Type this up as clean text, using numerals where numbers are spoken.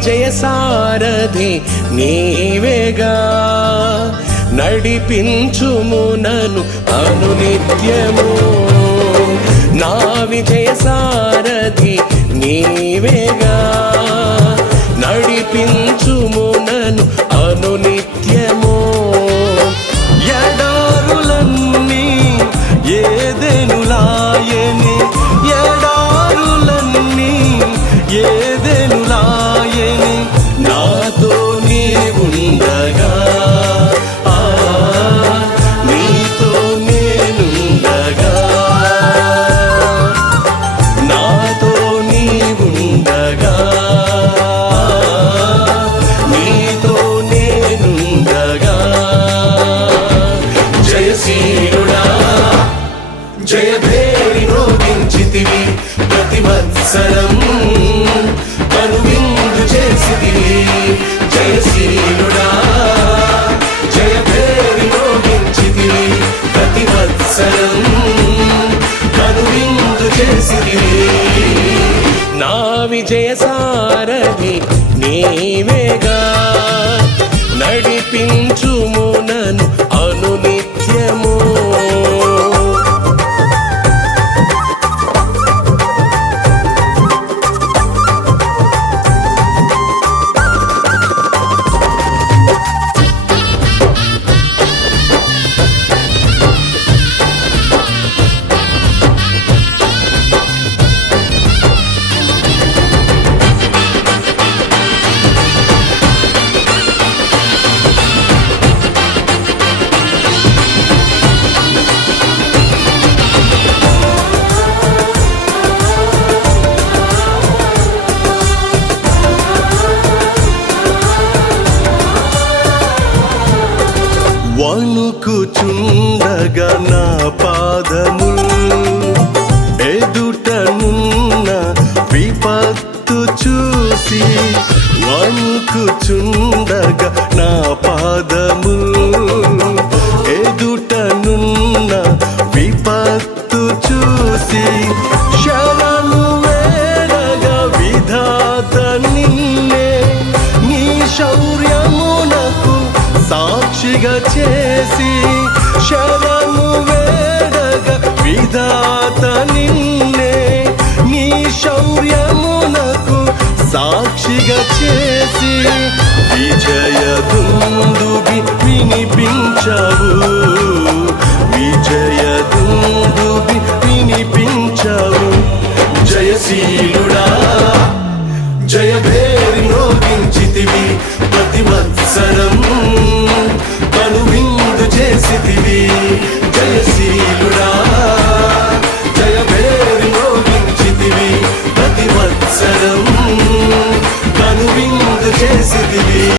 విజయ సారథి నీవేగా, నడిపించుము నన్ను అనునిత్యము. నా విజయ సారథి నీవేగా, నడిపించుము నన్ను అనునిత్యము. ఎడారులన్నీ ఏదెనులాయెని, ఎడారులన్నీ ఏదెనులాయెని, నాతో నీవుండగా, నీతో నేనుండగా, నాతో నీవుండగా, నీతో నేనుండగా. జయశీలుడా జయభేరి రోగించితివి, ప్రతి వత్సరం కనువిందు చేసితివి. జయశీలుడా జయభేరి రోగించితివి, ప్రతి వత్సరం కనువిందు చేసితివి. నా విజయ సారథి నీవేగా, నడిపించుము నన్ను అనునిత్యము. వణుకుచుండగా నా పాదములు, ఎదుటనున్న విపత్తు చూసి. వణుకుచుండగా నా పాదములు, ఎదుటనున్న విపత్తు చూసి. శరణు వేడగా విధాత నిన్నే, నీ శౌర్యమునకు సాక్షిగా చేసి. శరణు వేడగా విధాత నిన్నే, నీ శౌర్యమునకు సాక్షిగా చేసి. విజయ దుందుబి వినిపించావు, విజయ దుందుబి వినిపించావు. జయశీలుడా జయభేరి మ్రోగించితివి, ప్రతి వత్సరం కనువిందు చేసితివి. జయశీలుడా జయభేరి మ్రోగించితివి, ప్రతి వత్సరం కనువిందు చేసితివి.